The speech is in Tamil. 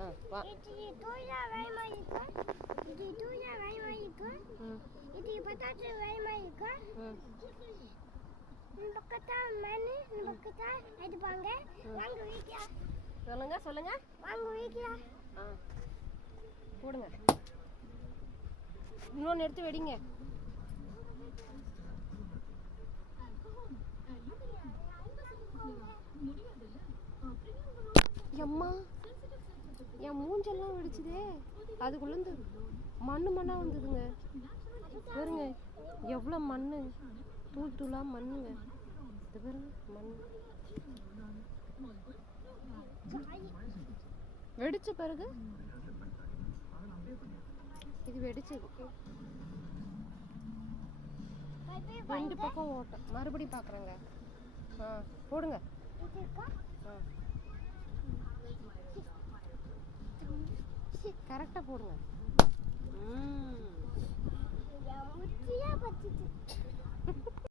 வா. இது தூயா வேமா இருக்கு. இது தூயா வேமா இருக்கு. இது பட்டாசு வேமா இருக்கு. பக்கத்தா மண்ணு பக்கத்தா எடுப்பாங்க. வாங்க வீட்ல. சொல்லுங்க. வாங்க வீட்ல. போடுங்க. இன்னொன்று எடுத்து வெடிங்க. அம்மா என் மூஞ்செல்லாம் வெடிச்சுதே. அதுக்குள்ளேருந்து மண்ணா வந்ததுங்க. பாருங்க எவ்வளோ மண், தூளாக மண்ணுங்க. இது பாருங்க மண் வெடிச்ச பிறகு இது வெடிச்சது. ரெண்டு பக்கம் ஓட்டம். மறுபடியும் பார்க்குறேங்க. போடுங்க. கரெக்டாக போடுங்க. முச்சியா பச்சிட்டு